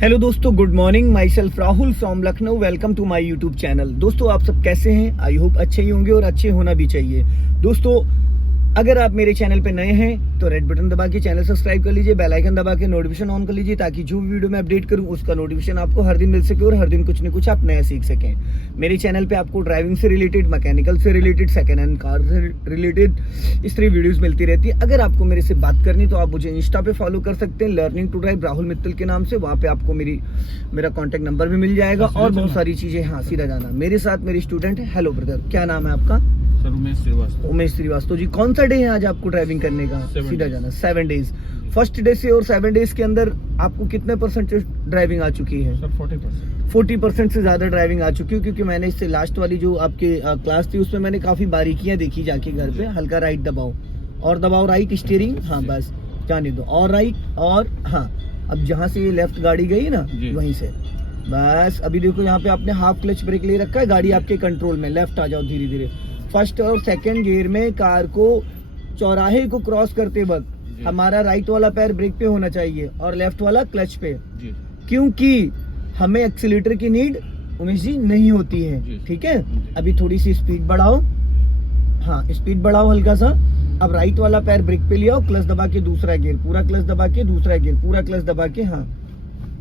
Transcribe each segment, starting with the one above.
Hello दोस्तों, good morning. Myself Rahul from Lucknow. Welcome to my YouTube channel. दोस्तों, आप सब कैसे हैं? आई होप अच्छे ही होंगे और अच्छे होना भी चाहिए। दोस्तों, अगर आप मेरे चैनल पे नए हैं तो रेड बटन दबा के चैनल सब्सक्राइब कर लीजिए, बेल आइकन दबा के नोटिफिकेशन ऑन कर लीजिए, ताकि जो भी वीडियो मैं अपडेट करूं उसका नोटिफिकेशन आपको हर दिन मिल सके और हर दिन कुछ न कुछ आप नया सीख सकें। मेरे चैनल पे आपको ड्राइविंग से रिलेटेड, मैकेनिकल से रिलेटेड, सेकेंड हैंड कार से रिलेटेड इस तरह वीडियोस मिलती रहती है। अगर आपको मेरे से बात करनी तो आप मुझे इंस्टा पे फॉलो कर सकते हैं, learning to drive Rahul Mittal के नाम से। वहाँ पे आपको मेरा कॉन्टैक्ट नंबर भी मिल जाएगा और बहुत सारी चीजें। हाँ, सीधा जाना। मेरे साथ मेरी स्टूडेंट है। हेलो ब्रदर, क्या नाम है आपका? सर उमेश श्रीवास्तव जी। कौन सा डे है आज आपको ड्राइविंग करने का? सीधा जाना। 7 डेज। फर्स्ट डे से और 7 डेज के अंदर आपको कितने परसेंटेज ड्राइविंग आ चुकी है? सर 40% से ज्यादा ड्राइविंग आ चुकी है, क्योंकि मैंने इससे लास्ट वाली जो आपके क्लास थी उसमें मैंने काफी बारीकियां देखी जाके घर पे। हल्का राइट दबाओ और दबाओ राइट स्टीयरिंग। हाँ, बस जाने दो। और राइट और हाँ, अब जहाँ से ये लेफ्ट गाड़ी गई ना वहीं से बस। अभी देखो यहाँ पे आपने हाफ क्लच ब्रेक ले रखा है, गाड़ी आपके कंट्रोल में। लेफ्ट आ जाओ धीरे धीरे। फर्स्ट और सेकंड गियर में कार को चौराहे को क्रॉस करते वक्त हमारा राइट वाला पैर ब्रेक पे होना चाहिए और लेफ्ट वाला क्लच पे, क्योंकि हमें एक्सीलेटर की नीड उमेश जी नहीं होती है। ठीक है, अभी थोड़ी सी स्पीड बढ़ाओ। हाँ, स्पीड बढ़ाओ हल्का सा। अब राइट वाला पैर ब्रेक पे ले आओ, क्लच दबा के दूसरा गियर, पूरा क्लच दबा के दूसरा गियर, पूरा क्लच दबा के। हाँ,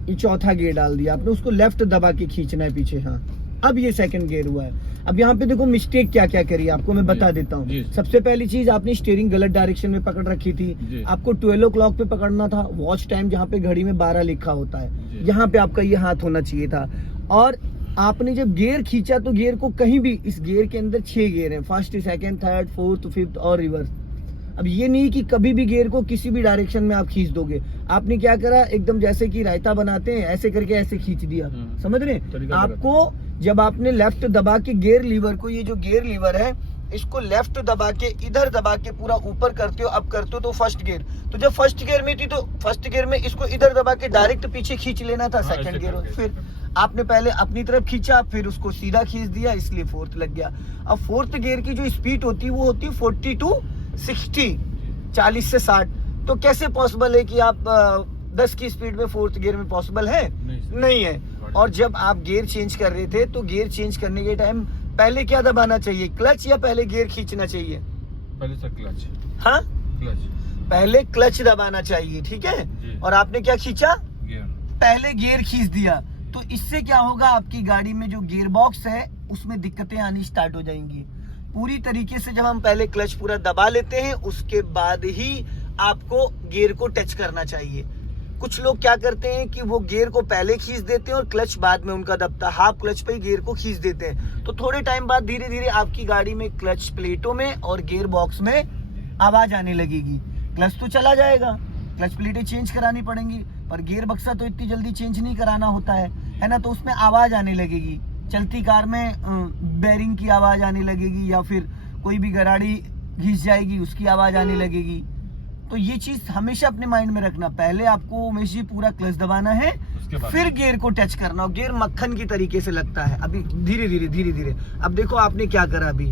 ये चौथा गियर डाल दिया आपने, उसको लेफ्ट दबा के खींचना है पीछे। हाँ, अब ये सेकंड गियर हुआ है। अब यहाँ पे देखो मिस्टेक क्या क्या करी आपको मैं बता देता हूँ। सबसे पहली चीज, आपने स्टीयरिंग गलत डायरेक्शन में पकड़ रखी थी। आपको 12 o'clock पे पकड़ना था। वॉच टाइम जहाँ पे घड़ी में 12 लिखा होता है, यहाँ पे आपका ये हाथ होना चाहिए था। और आपने जब गियर खींचा तो गियर को कहीं भी, इस गियर के अंदर 6 गियर है, first, second, third, fourth, fifth और रिवर्स। अब ये नहीं कि कभी भी गियर को किसी भी डायरेक्शन में आप खींच दोगे। आपने क्या करा, एकदम जैसे कि रायता बनाते हैं ऐसे करके ऐसे खींच दिया। समझ रहे? आपको जब आपने लेफ्ट दबा के गियर लीवर को, ये जो गियर लीवर है इसको लेफ्ट दबा के इधर दबा के पूरा ऊपर करते हो, अप करते हो तो फर्स्ट गियर। तो जब फर्स्ट गियर में थी तो फर्स्ट गियर में इसको इधर दबा के डायरेक्ट पीछे खींच लेना था सेकंड गियर। फिर आपने पहले अपनी तरफ खींचा, फिर उसको सीधा खींच दिया, इसलिए फोर्थ लग गया। अब फोर्थ गियर की जो स्पीड होती है वो होती है 40 to 60, 40 से 60। तो कैसे पॉसिबल है कि आप 10 की स्पीड में फोर्थ गियर में? पॉसिबल है? नहीं है। और जब आप गियर चेंज कर रहे थे तो गियर चेंज करने के टाइम पहले क्या दबाना चाहिए, क्लच या पहले गियर खींचना चाहिए? पहले सर क्लच। हाँ, क्लच। पहले क्लच दबाना चाहिए। ठीक है, और आपने क्या खींचा? पहले गियर खींच दिया। तो इससे क्या होगा, आपकी गाड़ी में जो गियर बॉक्स है उसमें दिक्कतें आनी स्टार्ट हो जाएंगी। पूरी तरीके से जब हम पहले क्लच पूरा दबा लेते हैं उसके बाद ही आपको गियर को टच करना चाहिए। कुछ लोग क्या करते हैं कि वो गियर को पहले खींच देते हैं और क्लच बाद में उनका दबता, हाफ क्लच पे ही गियर को खींच देते हैं। तो थोड़े टाइम बाद धीरे धीरे आपकी गाड़ी में क्लच प्लेटों में और गियर बॉक्स में आवाज आने लगेगी। क्लच तो चला जाएगा, क्लच प्लेटें चेंज करानी पड़ेंगी, पर गियर बक्सा तो इतनी जल्दी चेंज नहीं कराना होता है ना। तो उसमें आवाज आने लगेगी। चलती कार में बेरिंग की आवाज आने लगेगी, या फिर कोई भी गराड़ी घिस जाएगी उसकी आवाज आने लगेगी। तो ये चीज हमेशा अपने माइंड में रखना। पहले आपको उमेश जी पूरा क्लच दबाना है, फिर गियर को टच करना। और गियर मक्खन की तरीके से लगता है। अभी धीरे धीरे। अब देखो आपने क्या करा, अभी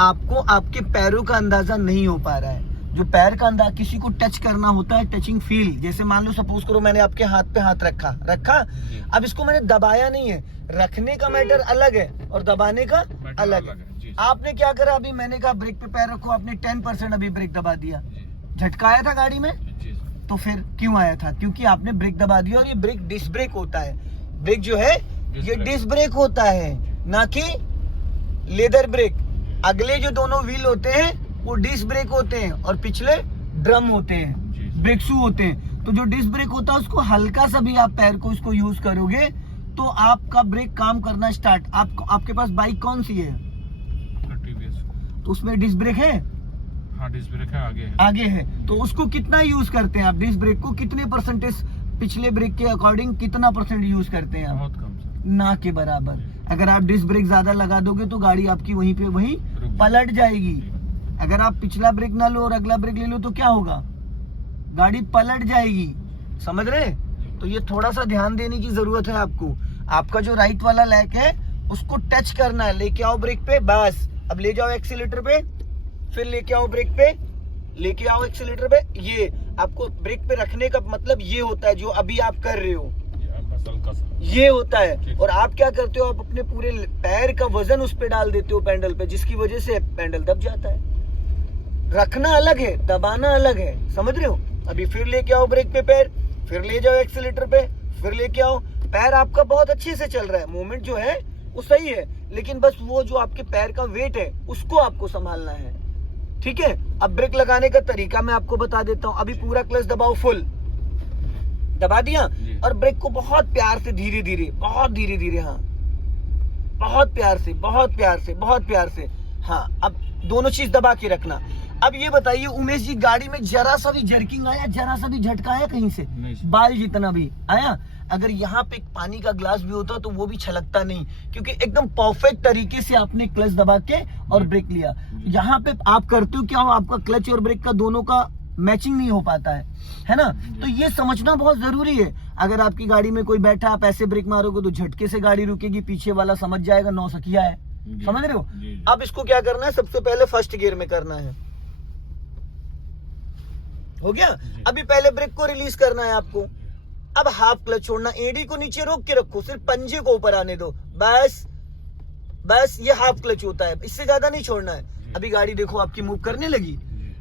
आपको आपके पैरों का अंदाजा नहीं हो पा रहा है। जो पैर का अंदाजा, किसी को टच करना होता है, टचिंग फील। जैसे मान लो, सपोज करो मैंने आपके हाथ पे हाथ रखा। अब इसको मैंने दबाया नहीं है। रखने का मैटर अलग है और दबाने का अलग है। आपने क्या करा, अभी मैंने कहा ब्रेक पे पैर रखो, आपने 10% अभी ब्रेक दबा दिया। झटका आया था गाड़ी में? तो फिर क्यों आया था? क्योंकि आपने ब्रेक दबा दिया। और ये ब्रेक डिस्क ब्रेक होता है। ब्रेक जो है ये डिस्क ब्रेक होता है, ना कि लेदर ब्रेक। अगले जो दोनों व्हील होते हैं वो डिस्क ब्रेक होते हैं और पिछले ड्रम होते हैं, ब्रेक शू होते हैं। तो जो डिस्क ब्रेक होता है उसको हल्का सा भी आप पैर को इसको यूज करोगे तो आपका ब्रेक काम करना स्टार्ट। आपके पास बाइक कौन सी है? तो उसमें डिस्क ब्रेक है? हाँ, डिस्क ब्रेक है, आगे है। तो उसको कितना यूज करते हैं आप? डिस्क ब्रेक को कितने परसेंटेज पिछले ब्रेक के अकॉर्डिंग कितना % यूज करते हैं आप? बहुत कम सर, ना के बराबर। अगर आप डिस्क ब्रेक ज्यादा लगा दोगे तो गाड़ी आपकी वहीं पे वहीं पलट जाएगी। अगर आप पिछला ब्रेक ना लो और अगला ब्रेक ले लो तो क्या होगा, गाड़ी पलट जाएगी। समझ रहे? तो ये थोड़ा सा ध्यान देने की जरूरत है आपको। आपका जो राइट वाला लैग है उसको टच करना है, लेके आओ ब्रेक पे, बस। अब ले जाओ एक्सीलेटर पे, फिर लेके आओ ब्रेक पे, लेके आओ एक्सीलेटर पे। ये आपको ब्रेक पे रखने का मतलब ये होता है जो अभी आप कर रहे हो। बस हल्का सा। ये होता है। ठीक। और आप क्या करते हो, आप अपने पूरे पैर का वजन उस पे डाल देते हो पैडल पे, जिसकी वजह से पैडल दब जाता है। रखना अलग है, दबाना अलग है, समझ रहे हो। अभी फिर लेके आओ ब्रेक पे पैर, फिर ले जाओ एक्सीलेटर पे, फिर लेके आओ। पैर आपका बहुत अच्छे से चल रहा है, मूवमेंट जो है वो सही है, लेकिन बस वो जो आपके पैर का वेट है उसको आपको संभालना है, ठीक है। अब ब्रेक लगाने का तरीका मैं आपको बता देता हूँ। अभी पूरा क्लच दबाओ, फुल दबा दिया, और ब्रेक को बहुत प्यार से धीरे धीरे, बहुत धीरे धीरे, हाँ बहुत प्यार से, बहुत प्यार से, बहुत प्यार से, हाँ। अब दोनों चीज दबा के रखना। अब ये बताइए उमेश जी, गाड़ी में जरा सा भी जर्किंग आया, जरा सा भी झटका आया कहीं से? बाल जितना भी आया? अगर यहाँ पे एक पानी का ग्लास भी होता तो वो भी छलकता नहीं, क्योंकि एकदम परफेक्ट तरीके से आपने क्लच दबा के और ब्रेक लिया। यहाँ पे आप करते हो क्या हो, आपका क्लच और ब्रेक का दोनों का मैचिंग नहीं हो पाता है ना। तो ये समझना बहुत जरूरी है। अगर आपकी गाड़ी में कोई बैठा, आप ऐसे ब्रेक मारोगे तो झटके से गाड़ी रुकेगी, पीछे वाला समझ जाएगा नौसखिया है, समझ रहे हो। अब इसको क्या करना है, सबसे पहले फर्स्ट गियर में करना है, हो गया। अभी पहले ब्रेक को रिलीज करना है आपको। अब हाफ क्लच छोड़ना, एडी को नीचे रोक के रखो, सिर्फ पंजे को ऊपर आने दो, बस बस। ये हाफ क्लच होता है, इससे ज्यादा नहीं छोड़ना है। अभी गाड़ी देखो आपकी मूव करने लगी,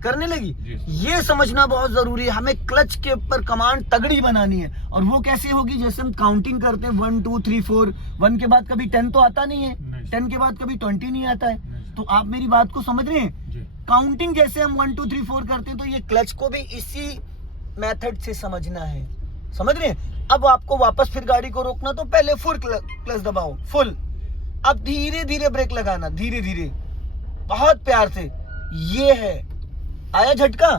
करने लगी। ये समझना बहुत जरूरी है, हमें क्लच के ऊपर कमांड तगड़ी बनानी है। और वो कैसे होगी, जैसे हम काउंटिंग करते हैं 1 2 3 4, 1 के बाद कभी 10 तो आता नहीं है, 10 के बाद कभी 20 नहीं आता है। तो आप मेरी बात को समझ रहे हैं। काउंटिंग जैसे हम 1 2 3 4 करते हैं, तो ये क्लच को भी इसी मेथड से समझना है, समझ रहे हैं। अब आपको वापस फिर गाड़ी को रोकना, तो पहले फुल क्लच दबाओ, फुल। अब धीरे धीरे ब्रेक लगाना, धीरे धीरे, बहुत प्यार से। ये है, आया झटका?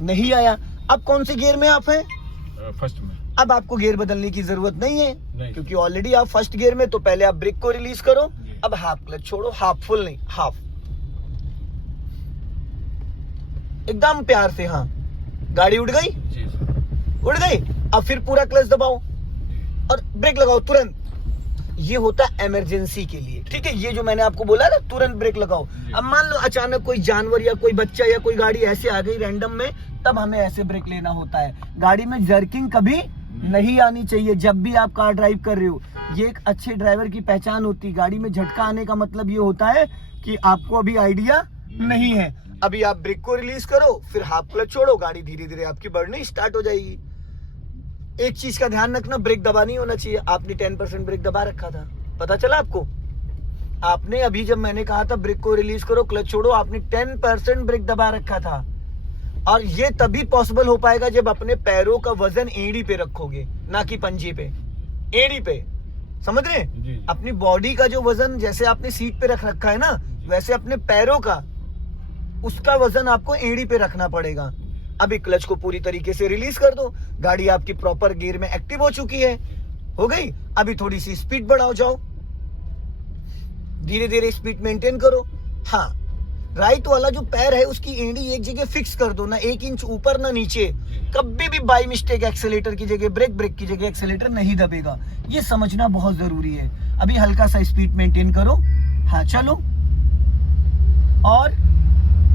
नहीं आया। अब कौन से गियर में आप हैं? फर्स्ट में। अब आपको गियर बदलने की जरूरत नहीं है, क्योंकि ऑलरेडी आप फर्स्ट गियर में। तो पहले आप ब्रेक को रिलीज करो, अब हाफ क्लच छोड़ो, हाफ, फुल नहीं, हाफ, एकदम प्यार से। हाँ, गाड़ी उड़ गई, उड़ गई। अब फिर पूरा क्लच दबाओ और ब्रेक लगाओ तुरंत। ये होता है इमरजेंसी के लिए, ठीक है। ये जो मैंने आपको बोला ना, तुरंत ब्रेक लगाओ। अब मान लो अचानक कोई जानवर या कोई बच्चा या कोई गाड़ी ऐसे आ गई रैंडम में, तब हमें ऐसे ब्रेक लेना होता है। गाड़ी में जर्किंग कभी नहीं आनी चाहिए जब भी आप कार ड्राइव कर रहे हो। ये एक अच्छे ड्राइवर की पहचान होती है। गाड़ी में झटका आने का मतलब ये होता है कि आपको अभी आइडिया नहीं है। अभी आप ब्रेक को रिलीज करो, फिर हाफ क्लच छोड़ो, गाड़ी धीरे धीरे आपकी बढ़नी स्टार्ट हो जाएगी। एक चीज का ध्यान रखना, ब्रेक दबा नहीं होना चाहिए। आपने 10% ब्रेक दबा रखा था, पता चला आपको? आपने अभी जब मैंने कहा था ब्रेक को रिलीज करो, क्लच छोड़ो, आपने 10% ब्रेक दबा रखा था। और ये तभी पॉसिबल हो पाएगा जब अपने पैरों का वजन एड़ी पे रखोगे, ना कि पंजे पे, एड़ी पे, समझ रहे हैं। अपनी बॉडी का जो वजन जैसे आपने सीट पे रख रखा है ना, वैसे अपने पैरों का, उसका वजन आपको एड़ी पे रखना पड़ेगा। अभी क्लच को पूरी तरीके से रिलीज कर दो, गाड़ी आपकी प्रॉपर गियर में एक्टिव हो चुकी है, हो गई। अभी थोड़ी सी स्पीड बढ़ाओ, जाओ धीरे धीरे, स्पीड मेंटेन करो। हाँ, राइट वाला जो पैर है उसकी एड़ी एक जगह फिक्स कर दो, ना 1 इंच ऊपर ना नीचे। कभी भी बाई मिस्टेक एक्सेलेटर की जगह ब्रेक, ब्रेक की जगह एक्सेलेटर नहीं दबेगा। ये समझना बहुत जरूरी है। अभी हल्का सा स्पीड मेंटेन करो, हाँ चलो,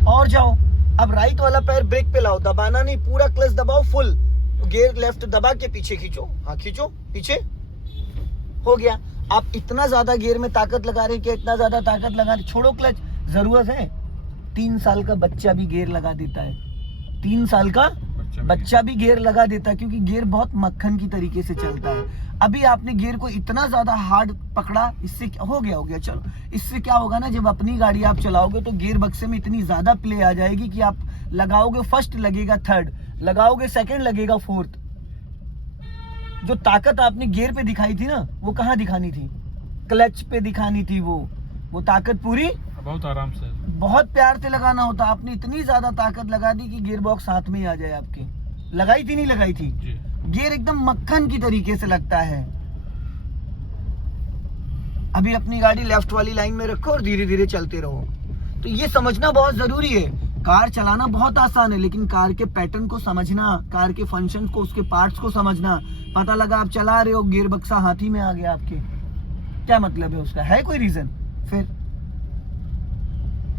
और जाओ। अब राइट वाला पैर ब्रेक पे लाओ, दबाना नहीं, पूरा क्लच दबाओ फुल, गियर लेफ्ट दबा के पीछे खींचो, हाँ खींचो पीछे, हो गया। आप इतना ज्यादा गियर में ताकत लगा रहे हैं, इतना ज्यादा ताकत लगा रहे, छोड़ो क्लच, जरूरत है। 3 साल का बच्चा भी गियर लगा देता है, 3 साल का बच्चा भी गियर लगा देता है, क्योंकि गियर बहुत मक्खन की तरीके से चलता है। अभी आपने गियर को इतना ज्यादा हार्ड पकड़ा, इससे हो गया चलो। इससे क्या होगा ना, जब अपनी गाड़ी आप चलाओगे तो गियर बक्से में इतनी ज्यादा प्ले आ जाएगी कि आप लगाओगे फर्स्ट लगेगा थर्ड, लगाओगे सेकंड लगेगा फोर्थ। जो ताकत आपने गियर पे दिखाई थी ना, वो कहाँ दिखानी थी? क्लच पे दिखानी थी। वो ताकत पूरी बहुत आराम से, बहुत प्यार से लगाना होता। आपने इतनी ज्यादा ताकत लगा दी कि गियर बॉक्स हाथ में ही आ जाए आपके। लगाई थी नहीं लगाई थी? गियर एकदम मक्खन की तरीके से लगता है। अभी अपनी गाड़ी लेफ्ट वाली लाइन में रखो और धीरे धीरे चलते रहो। तो ये समझना बहुत जरूरी है। कार चलाना बहुत आसान है, लेकिन कार के पैटर्न को समझना, कार के फंक्शन को, उसके पार्ट्स को समझना। पता लगा आप चला रहे हो, गियर बक्सा हाथी में आ गया आपके, क्या मतलब है उसका? है कोई रीजन? फिर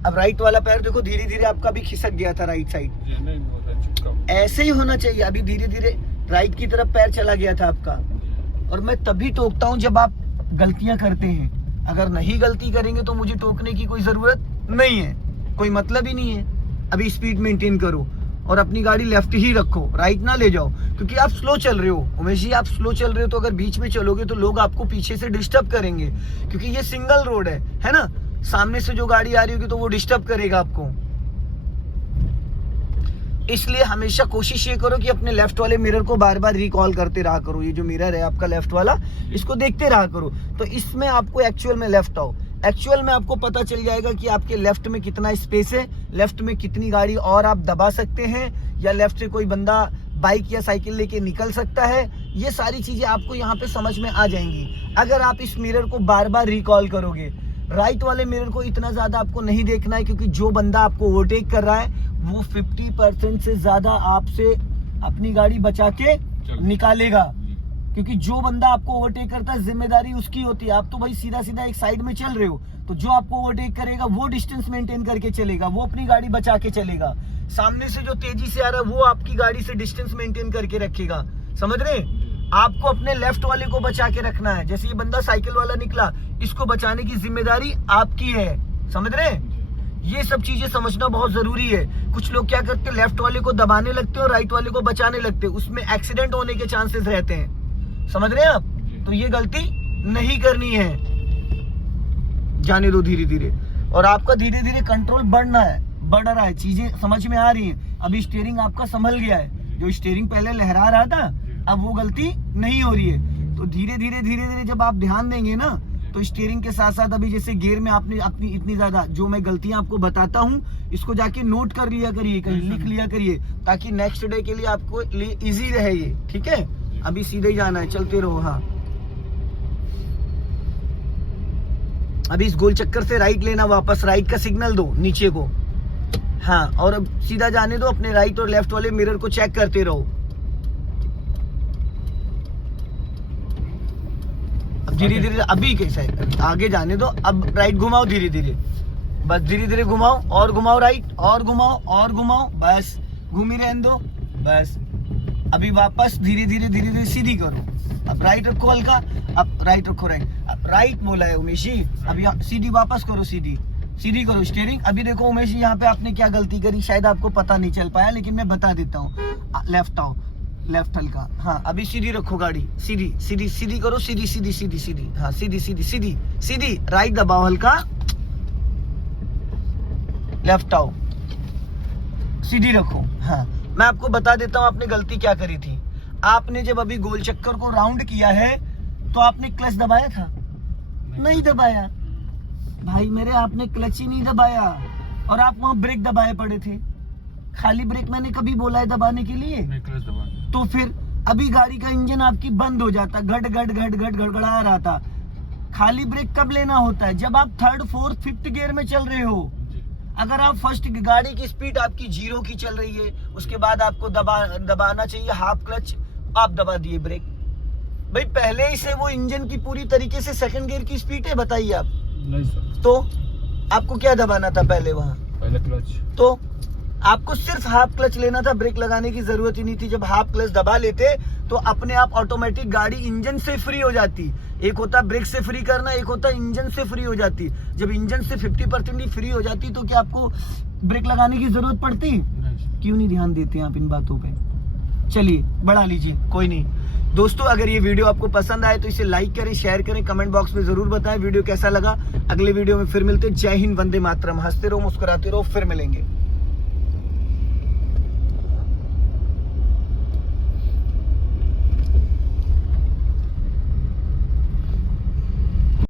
अब राइट वाला पैर देखो, धीरे धीरे आपका भी खिसक गया था राइट साइड। ऐसे ही होना चाहिए। अभी धीरे धीरे राइट की तरफ पैर चला गया था आपका, और मैं तभी टोकता हूँ जब आप गलतियां करते हैं। अगर नहीं गलती करेंगे तो मुझे टोकने की कोई जरूरत नहीं है, कोई मतलब ही नहीं है। अभी स्पीड मेंटेन करो और अपनी गाड़ी लेफ्ट ही रखो, राइट ना ले जाओ, क्योंकि आप स्लो चल रहे हो। उमेश जी आप स्लो चल रहे हो तो अगर बीच में चलोगे तो लोग आपको पीछे से डिस्टर्ब करेंगे, क्योंकि ये सिंगल रोड है ना। सामने से जो गाड़ी आ रही होगी तो वो डिस्टर्ब करेगा आपको। इसलिए हमेशा कोशिश ये करो कि अपने लेफ्ट वाले मिरर को बार बार रिकॉल करते रहा करो। ये जो मिरर है आपका लेफ्ट वाला, इसको देखते रहा करो। तो इसमें आपको एक्चुअल में लेफ्ट आओ, एक्चुअल में आपको पता चल जाएगा कि आपके लेफ्ट में कितना स्पेस है, लेफ्ट में कितनी गाड़ी और आप दबा सकते हैं, या लेफ्ट से कोई बंदा बाइक या साइकिल लेके निकल सकता है। ये सारी चीजें आपको यहाँ पे समझ में आ जाएंगी अगर आप इस मिरर को बार बार रिकॉल करोगे। राइट वाले मिरर को इतना ज्यादा आपको नहीं देखना है, क्योंकि जो बंदा आपको ओवरटेक कर रहा है वो 50% से ज्यादा आपसे अपनी गाड़ी बचा के निकालेगा, क्योंकि जो बंदा आपको ओवरटेक करता है जिम्मेदारी उसकी होती है। आप तो भाई सीधा सीधा एक साइड में चल रहे हो, तो जो आपको ओवरटेक करेगा वो डिस्टेंस मेंटेन करके चलेगा, वो अपनी गाड़ी बचा के चलेगा। सामने से जो तेजी से आ रहा है वो आपकी गाड़ी से डिस्टेंस मेंटेन करके रखेगा। समझ रहे? आपको अपने लेफ्ट वाले को बचा के रखना है। जैसे ये बंदा साइकिल वाला निकला, इसको बचाने की जिम्मेदारी आपकी है। समझ रहे? ये सब चीजें समझना बहुत जरूरी है। कुछ लोग क्या करते हैं, लेफ्ट वाले को दबाने लगते हैं और राइट वाले को बचाने लगते हैं, उसमें एक्सीडेंट होने के चांसेस रहते हैं। समझ रहे हैं आप? तो ये गलती नहीं करनी है। जाने दो धीरे धीरे, और आपका धीरे धीरे कंट्रोल बढ़ रहा है, चीजें समझ में आ रही हैं। अभी स्टीयरिंग आपका संभल गया है, जो स्टीयरिंग पहले लहरा रहा था अब वो गलती नहीं हो रही है। तो धीरे धीरे जब आप ध्यान देंगे ना, तो स्टीयरिंग के साथ साथ अभी जैसे गियर में आपने अपनी इतनी ज्यादा जो मैं गलतियां आपको बताता हूँ, इसको जाके नोट कर लिया करिए, कहीं लिख लिया करिए, ताकि नेक्स्ट डे के लिए आपको इजी रहे ये। ठीक है? अभी सीधे ही जाना है, चलते रहो। हाँ, अभी इस गोल चक्कर से राइट लेना, वापस राइट का सिग्नल दो नीचे को। हाँ, और अब सीधा जाने दो। अपने राइट और लेफ्ट वाले मिरर को चेक करते रहो। अब धीरे धीरे, अभी कैसा है, आगे जाने दो। अब राइट घुमाओ धीरे धीरे, बस धीरे धीरे घुमाओ, और घुमाओ राइट, और घुमाओ और घुमाओ, बस घूम ही रहने दो बस। अभी वापस धीरे धीरे सीधी करो। अब राइट रखो हल्का, अब राइट रखो, राइट, अब राइट बोला है उमेश जी। अभी सीधी वापस करो, सीधी करो स्टीयरिंग। अभी देखो उमेश जी, यहाँ पे आपने क्या गलती करी, शायद आपको पता नहीं चल पाया, लेकिन मैं बता देता हूँ। लेफ्ट आओ, लेफ्ट हल्का। हाँ, अभी सीधी रखो गाड़ी, सीधी करो, सीधी। हाँ, सीधी। राइट दबाओ हल्का, लेफ्ट आओ, सीधी रखो। हाँ, मैं आपको बता देता हूँ आपने गलती क्या करी थी। आपने जब अभी गोल चक्कर को राउंड किया है तो आपने क्लच दबाया था? नहीं दबाया भाई मेरे, आपने क्लच ही नहीं दबाया, और आप वहां ब्रेक दबाए पड़े थे। खाली ब्रेक मैंने कभी बोला है दबाने के लिए? क्लच दबा। तो फिर अभी गाड़ी का इंजन आपकी बंद हो जाता, घट गड़गड़ा रहा था। खाली ब्रेक कब लेना होता है? जब आप थर्ड, फोर्थ, फिफ्थ गियर में चल रहे हो। अगर आप फर्स्ट, गाड़ी की स्पीड आपकी 0 की चल रही है, उसके बाद आपको दबाना चाहिए हाफ क्लच, आप दबा दिए ब्रेक। भाई पहले ही से वो इंजन की पूरी तरीके से सेकंड गियर की स्पीड है, बताइए आप। नहीं सर। तो आपको क्या दबाना था पहले वहां? पहले क्लच। तो आपको सिर्फ हाफ क्लच लेना था, ब्रेक लगाने की जरूरत ही नहीं थी। जब हाफ क्लच दबा लेते तो अपने आप ऑटोमेटिक गाड़ी इंजन से फ्री हो जाती। एक होता ब्रेक से फ्री करना, एक होता इंजन से फ्री हो जाती। जब इंजन से 50% फ्री हो जाती तो क्या आपको ब्रेक लगाने की जरूरत पड़ती? क्यों नहीं ध्यान देते आप इन बातों पे? चलिए बढ़ा लीजिए, कोई नहीं। दोस्तों अगर ये वीडियो आपको पसंद आए तो इसे लाइक करें, शेयर करें, कमेंट बॉक्स में जरूर बताएं वीडियो कैसा लगा। अगले वीडियो में फिर मिलते हैं। जय हिंद, वंदे मातरम। हंसते रहो, मुस्कुराते रहो, फिर मिलेंगे।